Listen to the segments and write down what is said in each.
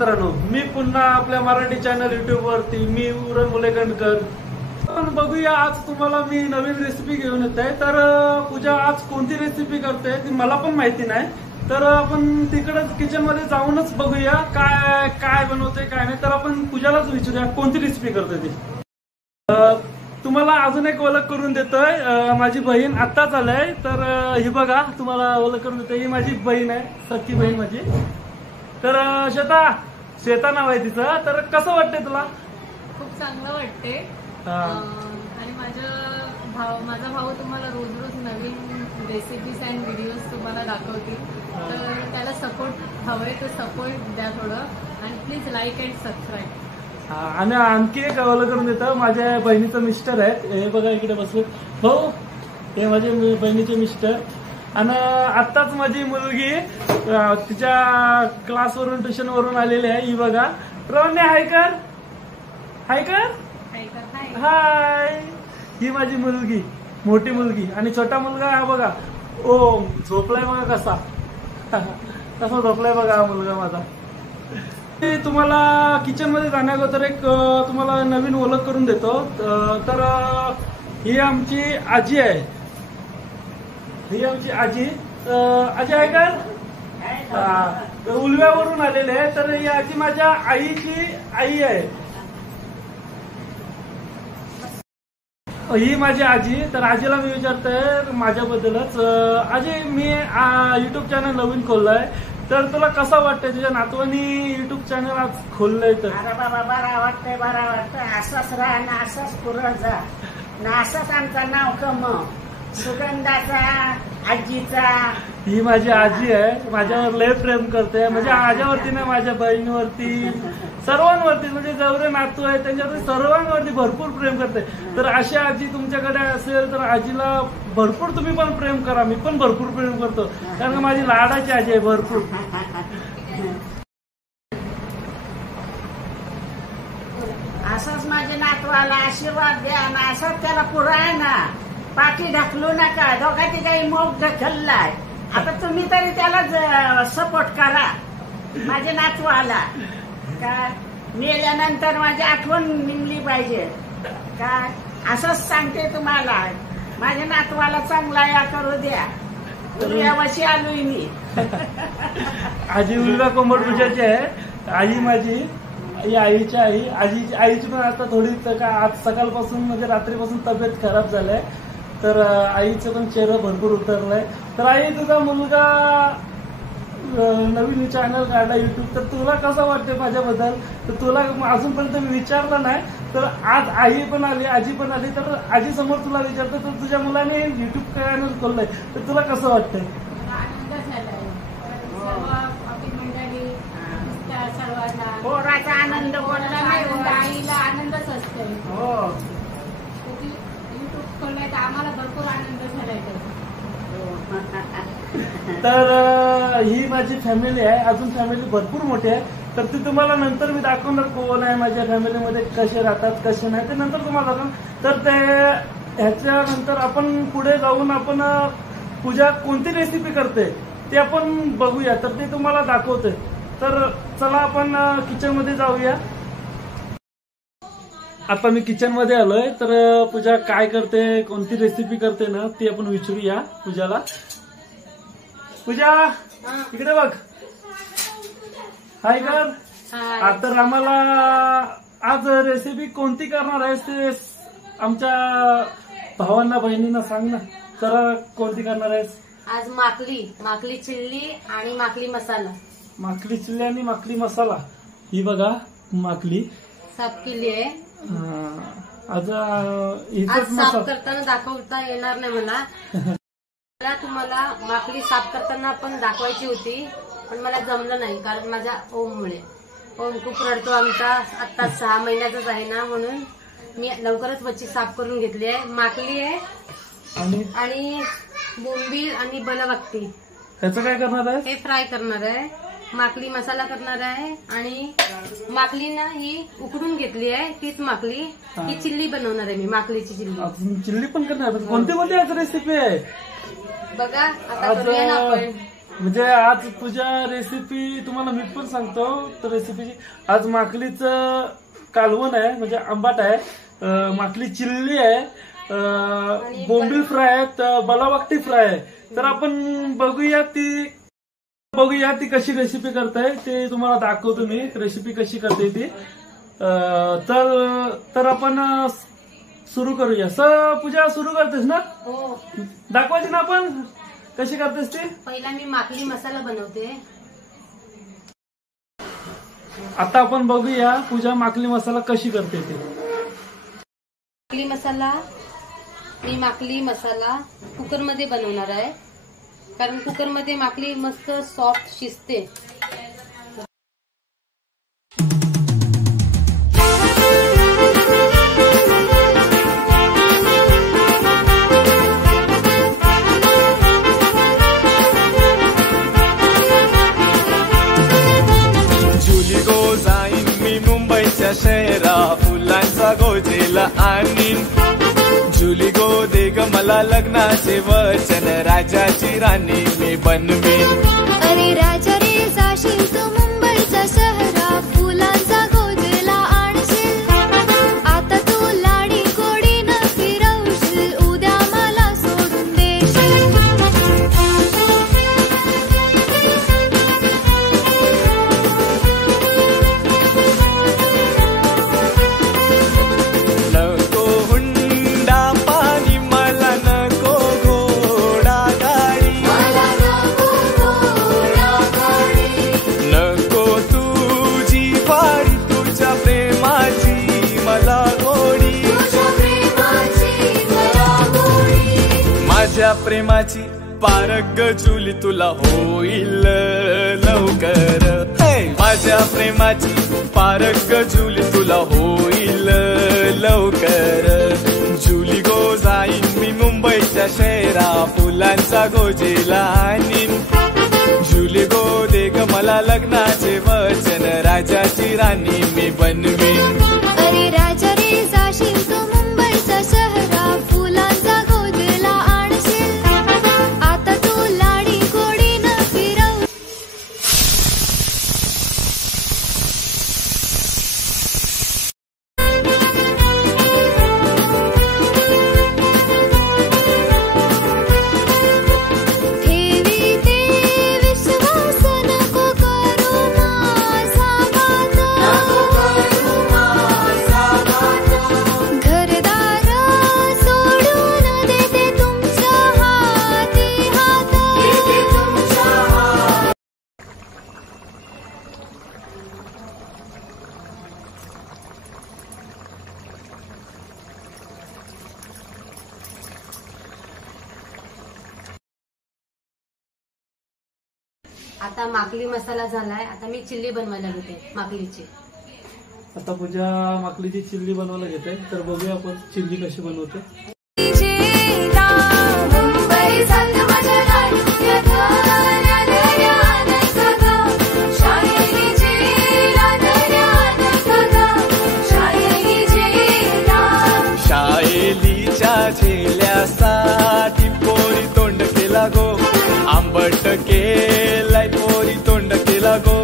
मित्रांनो, मी पुन्हा आपल्या मराठी चॅनल युट्यूब वरती मी उरण मुलेकंडकर. पण बघूया आज तुम्हाला मी नवीन रेसिपी घेऊन येत आहे. तर पूजा आज कोणती रेसिपी करते ती मला पण माहिती नाही. तर आपण तिकडे किचन मध्ये जाऊनच बघूया काय काय बनवते काय नाही. तर आपण पूजालाच विचारूया कोणती रेसिपी करते ती. तुम्हाला अजून एक ओळख करून देतोय. माझी बहीण आत्ताच आलाय. तर ही बघा तुम्हाला ओळख करून देतोय. ही माझी बहीण आहे, सख्खी बहीण माझी. तर श्वेता नाव आहे तिचं. तर कसं वाटतंय तुला? खूप चांगलं वाटते. आणि माझा भाऊ तुम्हाला रोज रोज नवीन रेसिपीज अँड व्हिडिओज तुम्हाला दाखवतील. तर त्याला सपोर्ट हवंय, तर सपोर्ट द्या थोडं. आणि प्लीज लाईक अँड सबस्क्राईब. आणि आणखी एक ओळख करून देतो. माझ्या बहिणीचं मिस्टर आहेत, हे बघा इकडे बसले भाऊ. हे माझे बहिणीचे मिस्टर. आणि आत्ताच माझी मुलगी तिच्या क्लासवरून ट्युशन वरून आलेली आहे. ही बघा रवण्या. हाय कर, हाय कर, हाय. ही माझी मुलगी, मोठी मुलगी. आणि छोटा मुलगा हा बघा ओम झोपलाय बघा. कसा कसा झोपलाय बघा हा मुलगा माझा. तुम्हाला किचन मध्ये जाण्या अगोदर एक तुम्हाला नवीन ओळख करून देतो. तर ही आमची आजी आहे. ही आमची आजी. आजी आहे का? उलव्यावरून आलेले आहे. तर ही आजी माझ्या आईची आई आहे. ही माझी आजी. तर आजीला मी विचारतोय माझ्याबद्दलच. आजी मी युट्यूब चॅनल नवीन खोललाय. तर तुला कसं वाटतंय तुझ्या नातवानी युट्यूब चॅनल आज खोललंय? तर अरे बाबा बरा वाटतंय, बरा वाटतंय. असंच राहा ना, असंच पुढं जा ना, असंच आमचं नाव कमव. सुगंधाचा, आजीचा. ही माझी आजी आहे. माझ्यावर लय प्रेम करते. म्हणजे माझ्यावरती नाही, माझ्या बहिणीवरती, सर्वांवरती. म्हणजे जेवढे नातू आहे त्यांच्यावरती सर्वांवरती भरपूर प्रेम करते. तर अशी आजी तुमच्याकडे असेल तर आजीला भरपूर तुम्ही पण प्रेम करा. मी पण भरपूर प्रेम करतो, कारण का माझी लाडाची आजी आहे भरपूर. असंच माझ्या नातवाला आशीर्वाद द्या ना, असंच त्याला पुढं आहे ना. पाठी ढकलू नका. दोघांची काही मोग ढकललाय. आता तुम्ही तरी त्याला सपोर्ट करा. माझ्या नातवाला काय मेल्यानंतर माझी आठवण निघली पाहिजे काय, असंच सांगते तुम्हाला. माझ्या नातवाला चांगला या करू द्या. यावर्षी आलोय मी. आजी उलव्या कोंबडपूजाची आहे. आई माझी आईची आई. आईची पण आता थोडी आज सकाळपासून म्हणजे रात्रीपासून तब्येत खराब झालाय. तर आईचं पण चेहरा भरपूर उतरलाय. तर आई तुझा मुलगा नवीन चॅनल काढला युट्यूब. तर तुला कसं वाटतं माझ्याबद्दल? तर तुला अजूनपर्यंत मी विचारलं नाही. तर आज आई पण आली, आजी पण आली. तर आजी समोर तुला विचारतो, तर तुझ्या मुलाने युट्यूब चॅनल खोललंय. तर तुला कसं वाटतंय? आनंद झालाय. आपली मंडळी सर्वांना पोराचा आनंद बोलला नाही. आईला आनंदच असतो. हो, युट्यूब खोललाय तर आम्हाला भरपूर आनंद झालाय. तर ही माझी फॅमिली आहे. अजून फॅमिली भरपूर मोठी आहे. तर ती तुम्हाला नंतर मी दाखवणार कोण आहे माझ्या फॅमिलीमध्ये, कसे राहतात कसे नाही, ते नंतर तुम्हाला दाखवणार. तर ते ह्याच्यानंतर आपण पुढे जाऊन आपण पूजा कोणती रेसिपी करते ते आपण बघूया. तर ते तुम्हाला दाखवते. तर चला आपण किचन मध्ये जाऊया. आता मी किचन मध्ये आलोय. तर पूजा काय करते, कोणती रेसिपी करते ना ती आपण विचारूया पूजाला. पूजा इकडे बघ. हाय कर. तर आम्हाला आज रेसिपी कोणती करणार आहेस ते आमच्या भावांना बहिणींना सांग ना. तर कोणती करणार आहेस? आज माकली चिल्ली आणि माकली मसाला. माकली चिल्ली आणि माकली मसाला. ही बघा माकली साफ केली आहे. आज साफ करताना दाखवता येणार नाही मला. तुम्हाला माकली साफ करताना पण दाखवायची होती, पण मला जमलं नाही कारण माझ्या ओममुळे. ओम खूप रडतो आमचा. आता 6 महिन्याचाच आहे ना, म्हणून मी लवकरच मच्छी साफ करून घेतली आहे. माकली आहे आणि बोंबील आणि बलवक्ती. ह्याचं काय करणार आहे? हे फ्राय करणार आहे. माकली मसाला करणार आहे. आणि माकली ना ही उकडून घेतली आहे, तीच माकली. ही चिल्ली बनवणार आहे मी, माकलीची चिल्ली. चिल्ली पण करणार. कोणती कोणती आज रेसिपी आहे बघा आता करूया ना आपण. म्हणजे आज पूजा रेसिपी तुम्हाला मी पण सांगतो तर रेसिपीची आज माकलीचं कालवण आहे म्हणजे आंबाट आहे, माकली चिल्ली आहे, बोंबील फ्राय आहे, बलावाकटी फ्राय आहे. तर आपण बघूया ती कशी रेसिपी करताय ते तुम्हाला दाखवतो मी रेसिपी कशी करते ती. तर आपण सुरू करूया. पूजा सुरू करतेस ना? हो. दाखवायची ना आपण कशी करतेस ती? पहिला मी माकली मसाला बनवते. आता आपण बघूया पूजा माकली मसाला कशी करते ते. माकली मसाला कुकरमध्ये बनवणार आहे कारण कुकरमध्ये माकली मस्त सॉफ्ट शिजते. शहरा फुलांचा गोजेला आणि जुली गो दे ग मला लग्नाचे वचन, राजाची राणी मी बनवीन. अरे राजा रे जाशील तू मुंबईचा शहरा फुलांचा गोजेला आणशील, आता तू लाडी गोडी न फिरवशील, उद्या मला सोडून देशील. प्रेमाची पारग जुली तुला होईल लवकर. माझ्या प्रेमाची पारग जुली तुला होईल लवकर. जुली गो जाईन मी मुंबईच्या शहरा फुलांचा गोजेला आणीन. जुली गो दे ग मला लग्नाचे वचन, राजाची राणी मी बनवीन. अरे राजा रे जाशील तू मुंबईचा शहरा फुलांचा गोजेला आणशील, आता तू लाडी गोडी न फिरव. ठेवी ते विश्वास नको करू माझा घात, घरदार सोडून देते तुमच्या हाती हात. आता माकली मसाला झालाय. आता मी चिल्ली बनवायला घेते माकलीची. आता पूजा माकलीची चिल्ली बनवायला घेते तर बघूया आपण चिल्ली कशी बनवते. मुंबई चालतं माझ्या गाडीत शाळेलीच्या झेल्यासाठी पोरी तोंड केला गो, आंबट केलाय पोरी तोंड केला गो,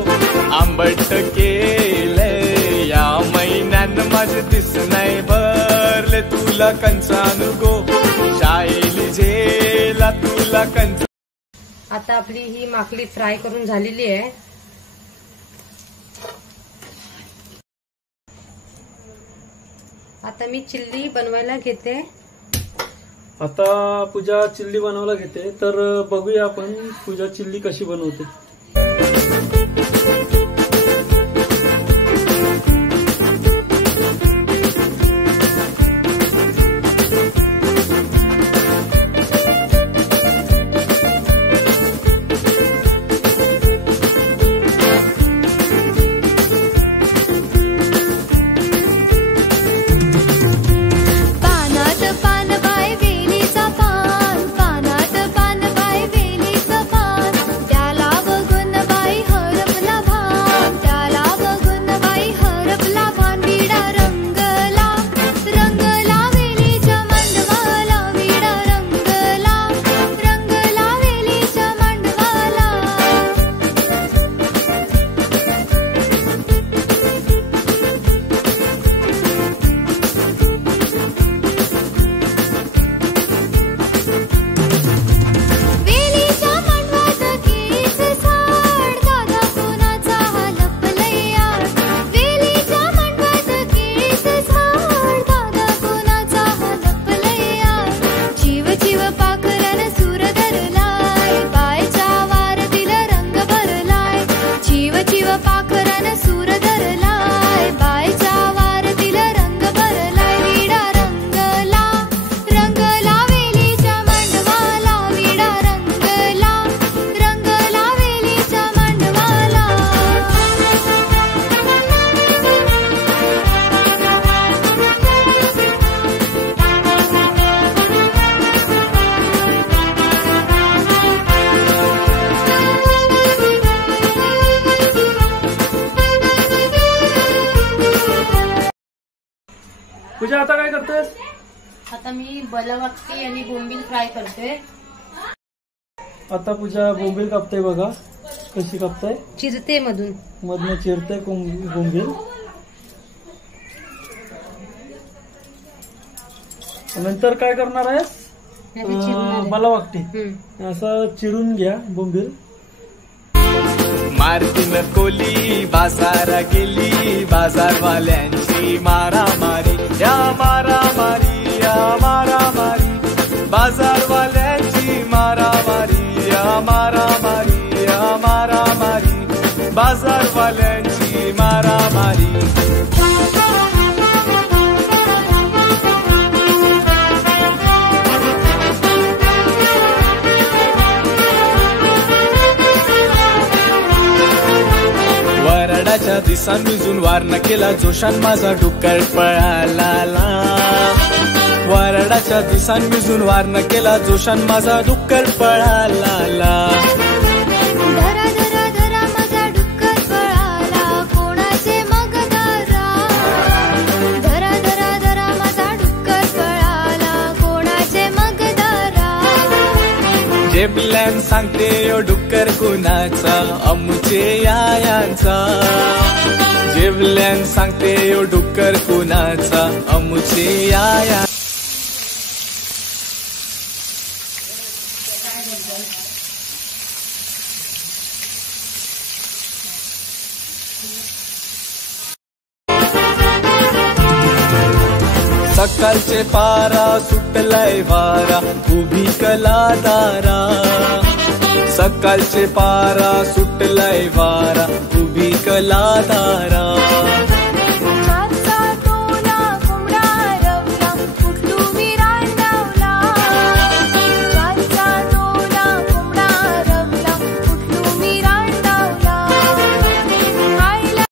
आंबट केलंय. या महिन्यानं माझं दिस नाही भरले तुला कंचानु गो, शाळेली झेला तुला कंच. आता आपली ही माकली फ्राय करून झालेली आहे. आता मी चिल्ली बनवायला घेते. आता पूजा चिल्ली बनवायला घेते तर बघूया आपण पूजा चिल्ली कशी बनवते. पानात पान बाय वेलीचा पान, पानात पान बाय वेलीचं पान, त्याला बघ पूजा आता काय करतेस? आता मी बलवाकटी आणि बोंबील फ्राय करते. आता पूजा बोंबील कापते बघा, कशी कापताय? चिरते मधनं चिरते बोंबील. नंतर काय करणार आहेस? बलवाकटी असं चिरून घ्या बोंबील. मार्तीन कोली बाजारा गेली, बाजारवाल्यांची मारामारी या मारामारी या मारामारी, बाजारवाल्यांची मारामारी या मारामारी या मारामारी, बाजारवाल्यांची मारामारी. वरडाच्या दिसान मिजून वारणा केला, जोशान माझा डुक्कर पळाला. वरडाच्या दिसान मिजून वारणा केला, जोशान माझा डुक्कर पळाला. धरा धरा धरा माझा डुक्कर पळाला, कोणाचे मग दारा. धरा धरा धरा माझा डुक्कर पळाला, कोणाचे मग दारा. जेबल्यान सांगते यो डुक्कर कुणाचा, अमुचे यायांचा. जेबल्यान सांगते यो डुक्कर कुणाचा, अमुचे याया. सकाळचे पारा सुटलाय वारा, उभी कला दारा. सकाळचे पारा सुटलाय वारा, उभी कला दारा. चालता टोला कोंबडा रवला, कुठलू विरान लावला. चालता टोला कोंबडा रवला, कुठलू विरान लावला. खायला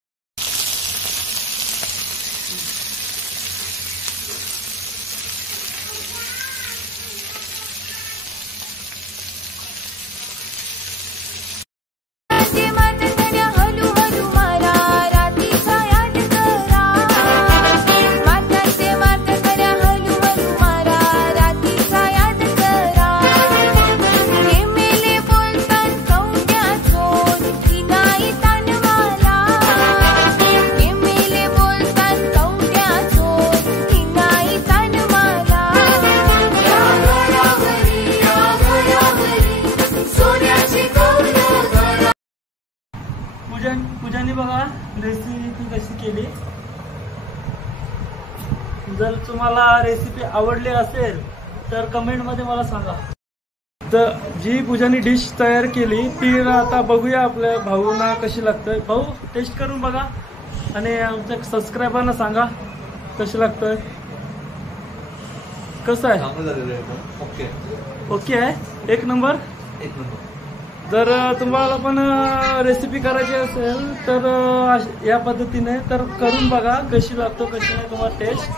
ते मातकऱ्या हलू हलू मारा, रातीचा याद करा. माताचे मातकऱ्या हलू हलू मारा, रातीचा याद करा. हे मेले बोलतात कवट्या चोर, ती नाही तान मला. हे मेले बोलतात कवट्या चोर, ती नाही तान मला. या घरावरी सोन्याची कौल घरा. पूजाने बघा रेसिपी कशी केली. जर तुम्हाला रेसिपी आवडली असेल तर कमेंट मध्ये मला सांगा. तर जी पूजाने डिश तयार केली ती आता बघूया आपल्या भाऊना कशी लागतंय. भाऊ टेस्ट करून बघा आणि आमच्या सबस्क्रायबरना सांगा कशी लागतंय. कसं आहे? ओके आहे, एक नंबर. जर तुम्हाला पण रेसिपी करायची असेल तर या पद्धतीने तर करून बघा कशी लागतो कशी नाही तुम्हाला टेस्ट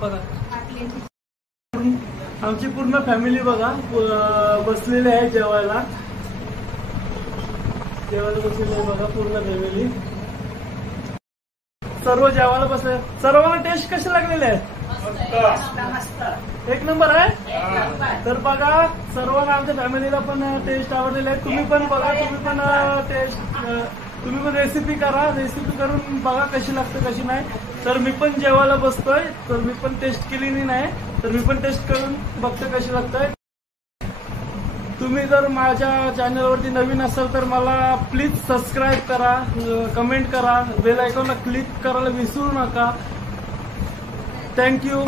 बघा. आमची पूर्ण फॅमिली बघा बसलेली आहे जेवायला बसलेली आहे बघा पूर्ण फॅमिली. सर्व जेवायला बसले. सर्वांना टेस्ट कशी लागलेली आहे? एक नंबर आहे. तर बघा सर्वांना आमच्या फॅमिलीला पण टेस्ट आवडलेली आहे. तुम्ही पण बघा, तुम्ही पण रेसिपी करा. रेसिपी करून बघा कशी लागते कशी नाही. तर मी पण जेवायला बसतोय तर मी पण टेस्ट केलेली नाही तर मी पण टेस्ट करून बघतो कशी लागतंय. तुम्ही जर माझ्या चॅनलवरती नवीन असाल तर मला प्लीज सबस्क्राईब करा, कमेंट करा, बेल आयकॉनला क्लिक करायला विसरू नका. थँक्यू.